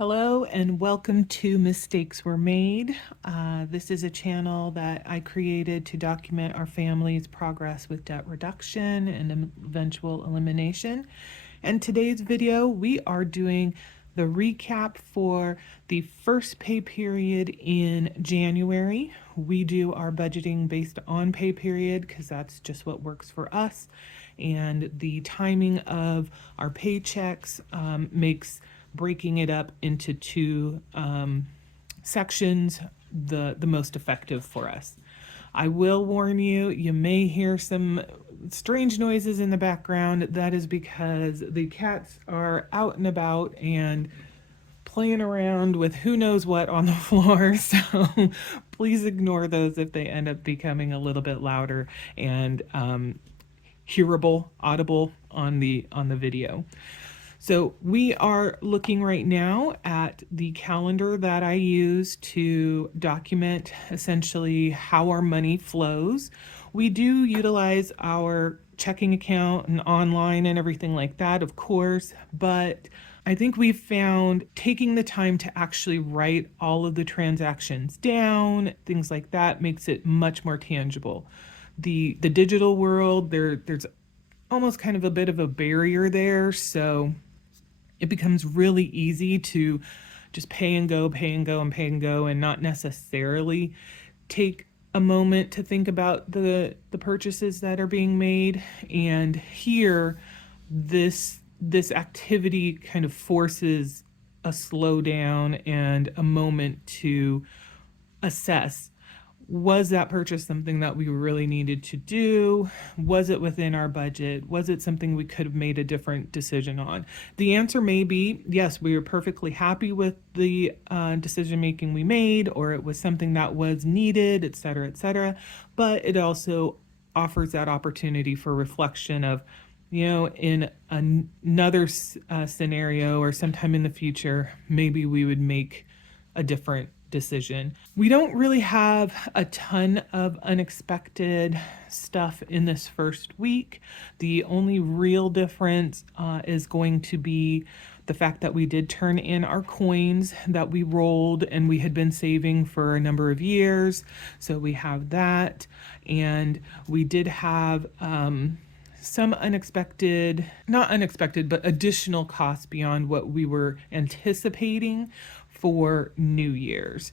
Hello and welcome to Mistakes Were Made. This is a channel that I created to document our family's progress with debt reduction and eventual elimination. And today's video, we are doing the recap for the first pay period in January. We do our budgeting based on pay period because that's just what works for us. And the timing of our paychecks makes breaking it up into two sections the most effective for us. I will warn you, you may hear some strange noises in the background. That is because the cats are out and about and playing around with who knows what on the floor. So please ignore those if they end up becoming a little bit louder and hearable, audible on the video. So we are looking right now at the calendar that I use to document essentially how our money flows. We do utilize our checking account and online and everything like that, of course, but I think we've found taking the time to actually write all of the transactions down, things like that, makes it much more tangible. The digital world, there's almost kind of a bit of a barrier there, so it becomes really easy to just pay and go, and not necessarily take a moment to think about the purchases that are being made. And here, this activity kind of forces a slowdown and a moment to assess, was that purchase something that we really needed to do? Was it within our budget? Was it something we could have made a different decision on? The answer may be yes, we were perfectly happy with the decision making we made, or it was something that was needed, et cetera, but it also offers that opportunity for reflection of, in another scenario or sometime in the future, maybe we would make a different decision. We don't really have a ton of unexpected stuff in this first week. The only real difference is going to be the fact that we did turn in our coins that we rolled and we had been saving for a number of years. So we have that. And we did have some not unexpected, but additional costs beyond what we were anticipating for New Year's,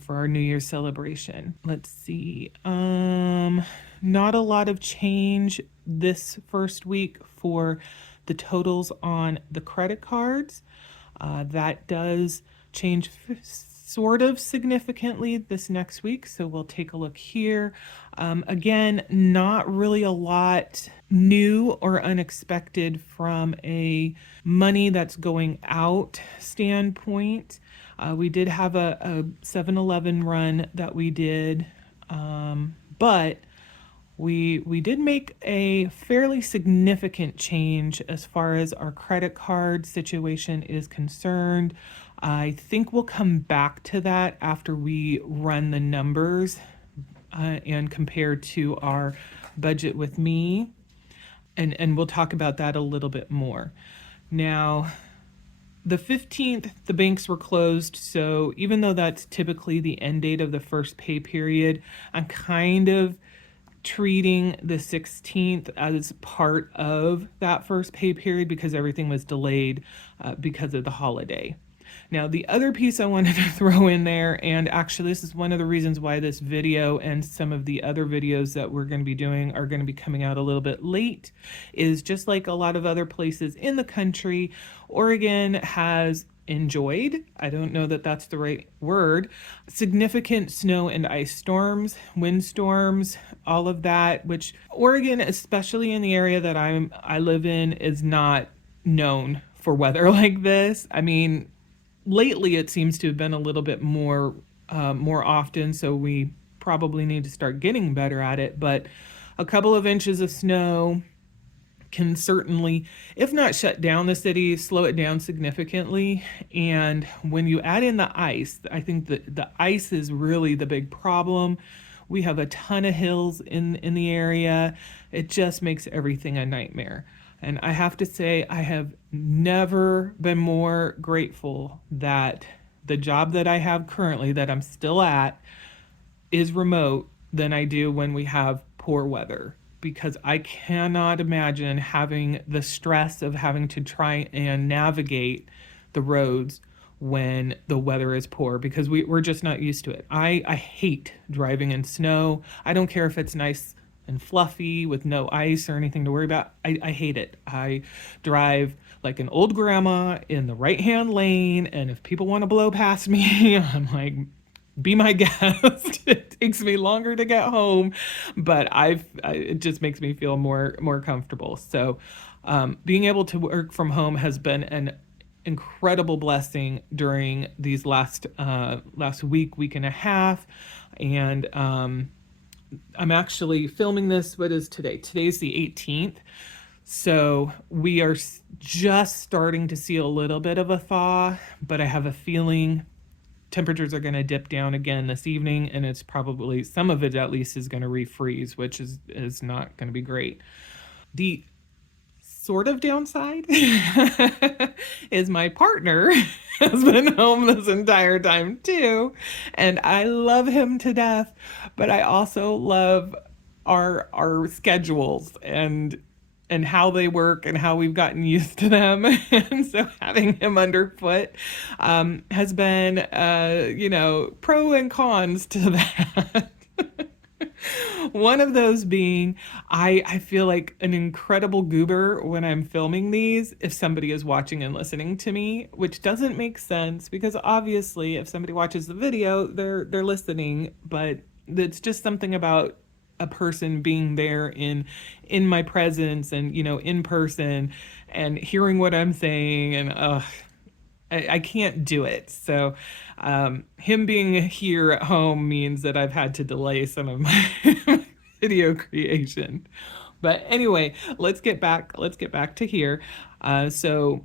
for our New Year's celebration. Let's see. Not a lot of change this first week for the totals on the credit cards. That does change sort of significantly this next week, so we'll take a look here. Again, not really a lot new or unexpected from a money that's going out standpoint. We did have a 7-Eleven run that we did, but we did make a fairly significant change as far as our credit card situation is concerned. I think we'll come back to that after we run the numbers and compare to our budget with me. And we'll talk about that a little bit more. Now, the 15th, the banks were closed, so even though that's typically the end date of the first pay period, I'm kind of treating the 16th as part of that first pay period because everything was delayed because of the holiday. Now, the other piece I wanted to throw in there, and actually this is one of the reasons why this video and some of the other videos that we're going to be doing are going to be coming out a little bit late, is just like a lot of other places in the country, Oregon has enjoyed, I don't know that that's the right word, significant snow and ice storms, windstorms, all of that, which Oregon, especially in the area that I live in, is not known for weather like this. I mean, lately it seems to have been a little bit more often, so we probably need to start getting better at it. But a couple of inches of snow can certainly, if not shut down the city, slow it down significantly. And when you add in the ice, I think that the ice is really the big problem. We have a ton of hills in the area. It just makes everything a nightmare. And I have to say, I have never been more grateful that the job that I have currently, that I'm still at, is remote than I do when we have poor weather, because I cannot imagine having the stress of having to try and navigate the roads when the weather is poor, because we're just not used to it. I hate driving in snow. I don't care if it's nice and fluffy with no ice or anything to worry about. I hate it. I drive like an old grandma in the right hand lane, and if people want to blow past me, I'm like, be my guest. It takes me longer to get home, but it just makes me feel more comfortable. So, being able to work from home has been an incredible blessing during these last week and a half, and I'm actually filming this. What is today? Today's the 18th. So we are just starting to see a little bit of a thaw, but I have a feeling temperatures are going to dip down again this evening, and it's probably, some of it at least, is going to refreeze, which is not going to be great. The sort of downside is my partner has been home this entire time too, and I love him to death, but I also love our schedules and how they work and how we've gotten used to them. And so having him underfoot has been, pro and cons to that. One of those being, I feel like an incredible goober when I'm filming these if somebody is watching and listening to me, which doesn't make sense, because obviously if somebody watches the video, they're listening, but it's just something about a person being there in my presence and, in person, and hearing what I'm saying, and I can't do it. So him being here at home means that I've had to delay some of my video creation. But anyway, let's get back to here. So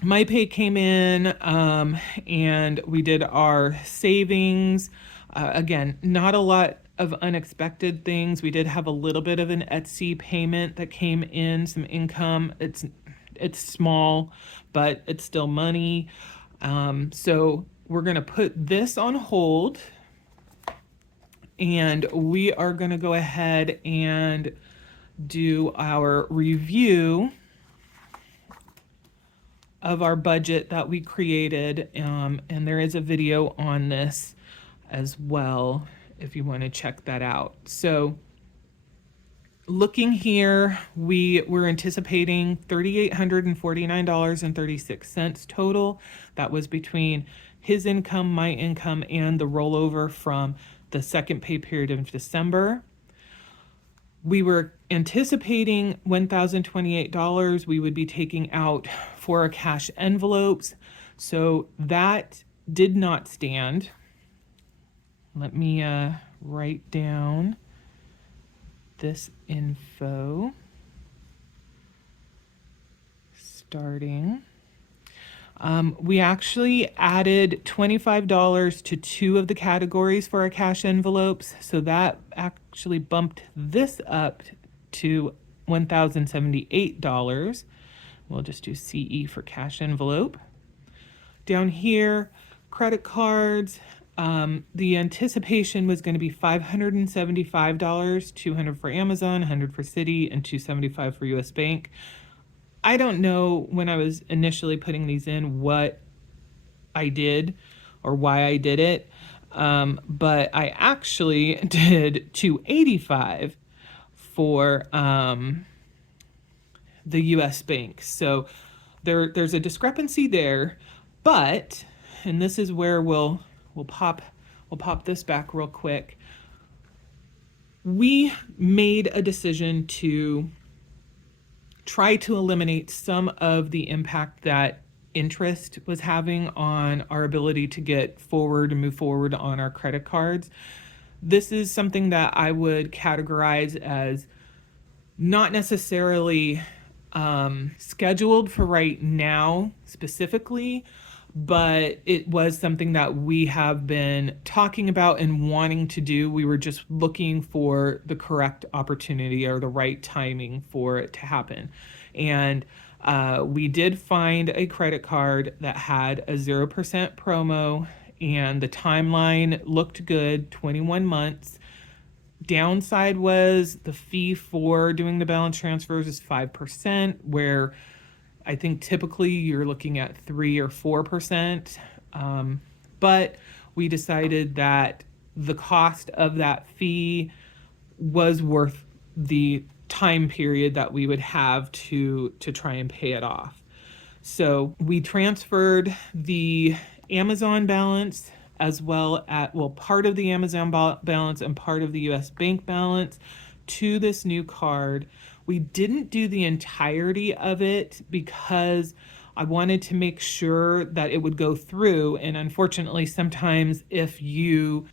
my pay came in, and we did our savings. Again, not a lot of unexpected things. We did have a little bit of an Etsy payment that came in, some income. It's small, but it's still money. So we're gonna put this on hold, and we are gonna go ahead and do our review of our budget that we created. And there is a video on this as well if you want to check that out. So looking here, we were anticipating $3,849.36 total. That was between his income, my income, and the rollover from the second pay period of December. We were anticipating $1,028 we would be taking out for our cash envelopes. So that did not stand. Let me write down this info. Starting. We actually added $25 to two of the categories for our cash envelopes. So that actually bumped this up to $1,078. We'll just do CE for cash envelope. Down here, credit cards. The anticipation was going to be $575, $200 for Amazon, $100 for Citi, and $275 for US Bank. I don't know when I was initially putting these in what I did or why I did it, but I actually did $285 for the US Bank. So there's a discrepancy there, but, and this is where we'll pop this back real quick. We made a decision to try to eliminate some of the impact that interest was having on our ability to get forward and move forward on our credit cards. This is something that I would categorize as not necessarily scheduled for right now specifically, but it was something that we have been talking about and wanting to do. We were just looking for the correct opportunity or the right timing for it to happen. And we did find a credit card that had a 0% promo, and the timeline looked good, 21 months. Downside was the fee for doing the balance transfers is 5%, where I think typically you're looking at 3 or 4%. But we decided that the cost of that fee was worth the time period that we would have to try and pay it off. So we transferred the Amazon balance as well at, well, part of the Amazon balance and part of the US bank balance to this new card. We didn't do the entirety of it because I wanted to make sure that it would go through. And unfortunately, sometimes if you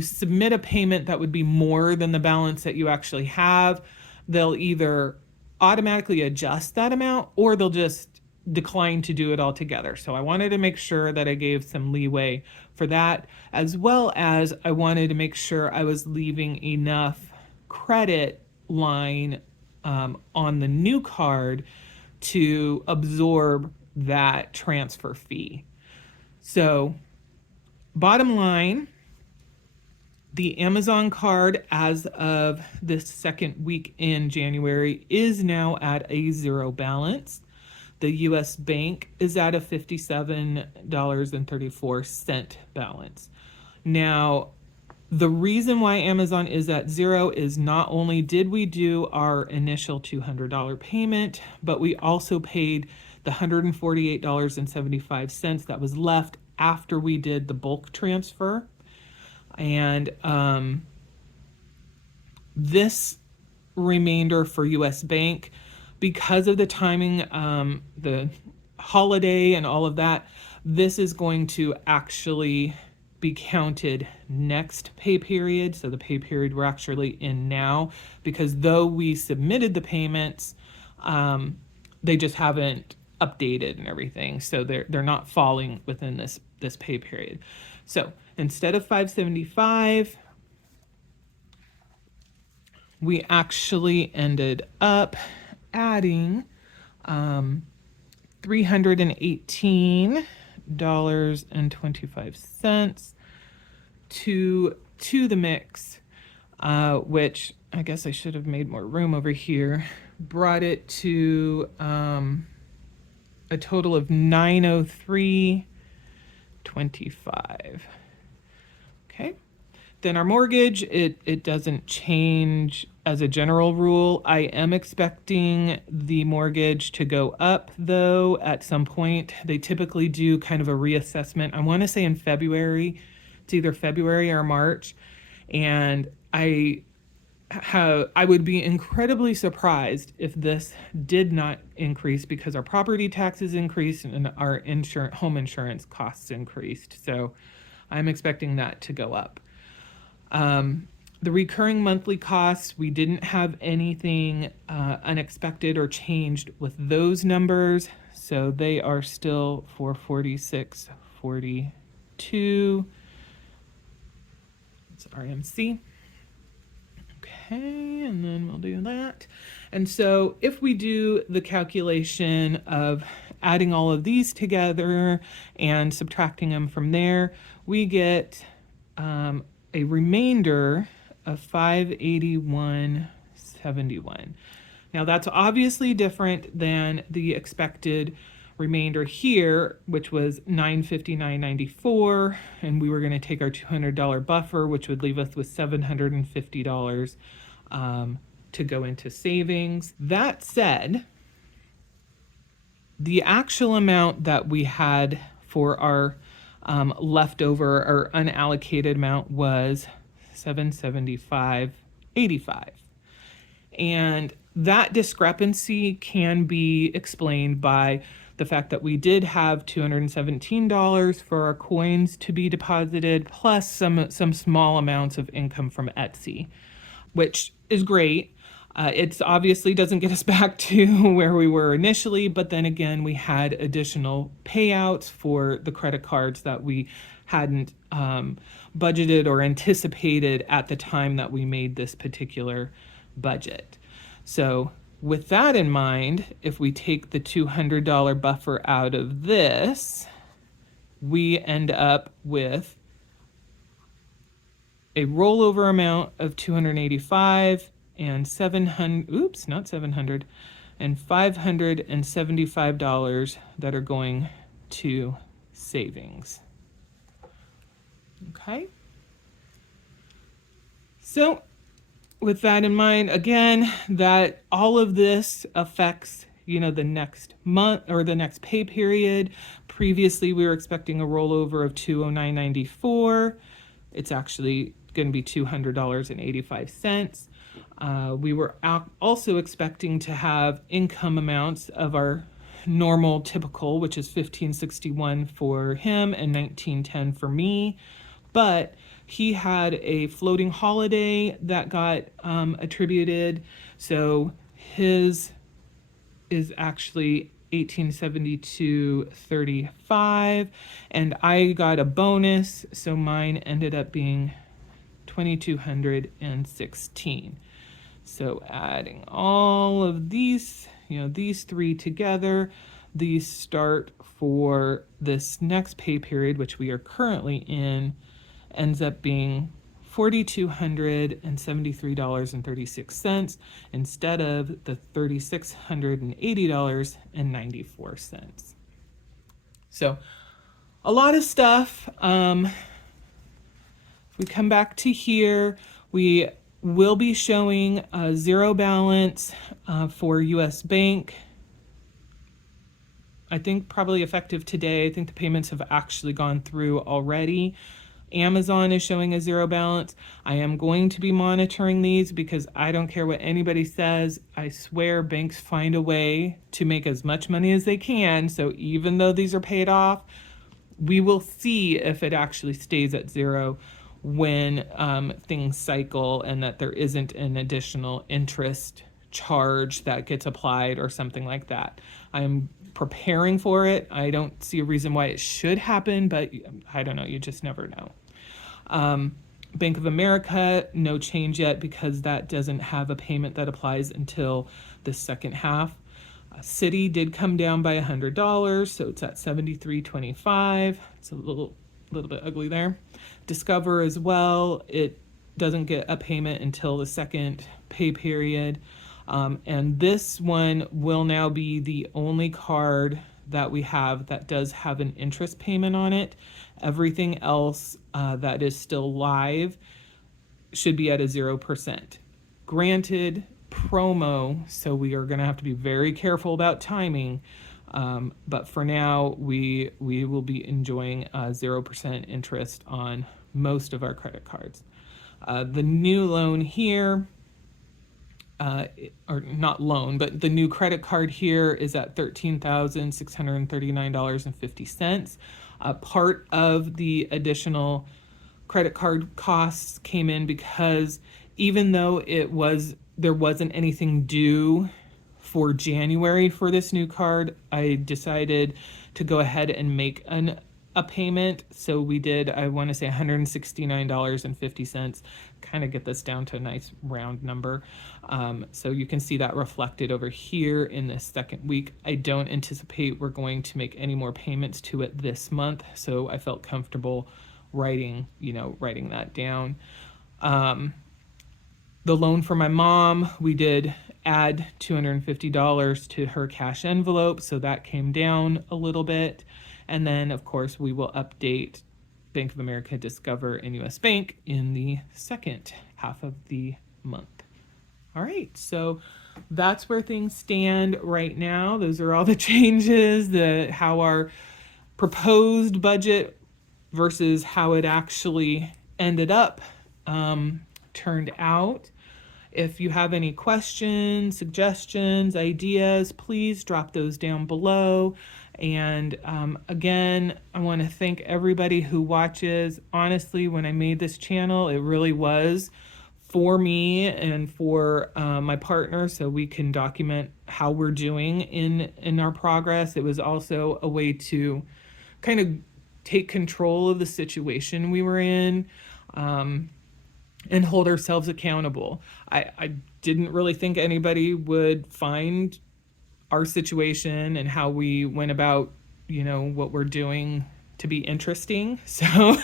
submit a payment that would be more than the balance that you actually have, they'll either automatically adjust that amount or they'll just decline to do it altogether. So I wanted to make sure that I gave some leeway for that, as well as I wanted to make sure I was leaving enough credit line on the new card to absorb that transfer fee. So bottom line, the Amazon card as of this second week in January is now at a 0 balance. The US bank is at a $57.34 balance. Now, the reason why Amazon is at 0 is not only did we do our initial $200 payment, but we also paid the $148.75 that was left after we did the bulk transfer. And this remainder for US Bank, because of the timing, the holiday and all of that, this is going to actually be counted next pay period. So the pay period we're actually in now, because though we submitted the payments, they just haven't updated and everything. So they're not falling within this pay period. So instead of $575, we actually ended up adding $318.25 to the mix, which I guess I should have made more room over here, brought it to a total of $903.25. Okay. Then our mortgage, it doesn't change as a general rule. I am expecting the mortgage to go up, though, at some point. They typically do kind of a reassessment. I want to say in February. It's either February or March. And I would be incredibly surprised if this did not increase, because our property taxes increased and our home insurance costs increased. So I'm expecting that to go up. The recurring monthly costs, we didn't have anything unexpected or changed with those numbers, so they are still $446.42. It's RMC. Okay, and then we'll do that. And so if we do the calculation of adding all of these together and subtracting them from there, we get a remainder of $581.71. Now that's obviously different than the expected remainder here, which was $959.94, and we were going to take our $200 buffer, which would leave us with $750 to go into savings. That said, the actual amount that we had for our leftover or unallocated amount was $775.85. And that discrepancy can be explained by the fact that we did have $217 for our coins to be deposited, plus some small amounts of income from Etsy, which is great. It's obviously doesn't get us back to where we were initially, but then again, we had additional payouts for the credit cards that we hadn't budgeted or anticipated at the time that we made this particular budget. So With that in mind, if we take the $200 buffer out of this, we end up with a rollover amount of 285 and 700, oops, not 700, and $575 that are going to savings. Okay. So with that in mind, again, that all of this affects, the next month or the next pay period. Previously, we were expecting a rollover of $209.94. It's actually going to be $200.85. We were also expecting to have income amounts of our normal typical, which is $15.61 for him and $19.10 for me. But he had a floating holiday that got attributed. So his is actually 1872.35, and I got a bonus, so mine ended up being 2216. So adding all of these, these three together, these start for this next pay period, which we are currently in, ends up being $4,273.36 instead of the $3,680.94. So a lot of stuff. If we come back to here, we will be showing a zero balance for US Bank. I think probably effective today. I think the payments have actually gone through already. Amazon is showing a zero balance. I am going to be monitoring these because I don't care what anybody says. I swear banks find a way to make as much money as they can. So even though these are paid off, we will see if it actually stays at zero when things cycle and that there isn't an additional interest charge that gets applied or something like that. I'm preparing for it. I don't see a reason why it should happen, but I don't know. You just never know. Bank of America, no change yet because that doesn't have a payment that applies until the second half. Citi did come down by $100, so it's at $73.25. It's a little bit ugly there. Discover as well, it doesn't get a payment until the second pay period. And this one will now be the only card that we have that does have an interest payment on it. Everything else that is still live should be at a 0%. Granted, promo, so we are going to have to be very careful about timing. But for now, we will be enjoying 0% interest on most of our credit cards. The new loan here, or not loan, but the new credit card here is at $13,639.50. Part of the additional credit card costs came in because even though there wasn't anything due for January for this new card, I decided to go ahead and make a payment. So we did, I want to say $169.50, kind of get this down to a nice round number. So you can see that reflected over here in this second week. I don't anticipate we're going to make any more payments to it this month. So I felt comfortable writing that down. The loan for my mom, we did add $250 to her cash envelope, so that came down a little bit. And then, of course, we will update Bank of America, Discover, and US Bank in the second half of the month. All right, so that's where things stand right now. Those are all the changes, how our proposed budget versus how it actually ended up turned out. If you have any questions, suggestions, ideas, please drop those down below. And again, I want to thank everybody who watches. Honestly, when I made this channel, it really was for me and for my partner, so we can document how we're doing in our progress. It was also a way to kind of take control of the situation we were in. and hold ourselves accountable. I didn't really think anybody would find our situation and how we went about, what we're doing to be interesting. So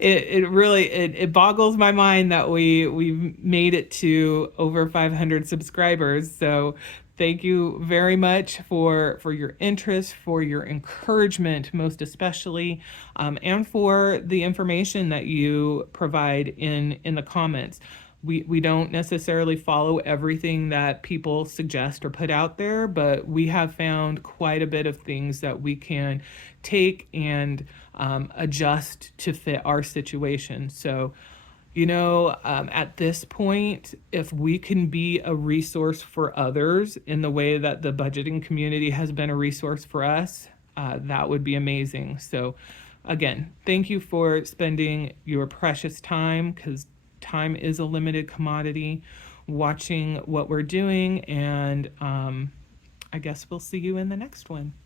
it really it boggles my mind that we made it to over 500 subscribers. So thank you very much for your interest, for your encouragement, most especially, and for the information that you provide in the comments. We don't necessarily follow everything that people suggest or put out there, but we have found quite a bit of things that we can take and adjust to fit our situation. So, at this point, if we can be a resource for others in the way that the budgeting community has been a resource for us, that would be amazing. So, again, thank you for spending your precious time, because time is a limited commodity, watching what we're doing, and I guess we'll see you in the next one.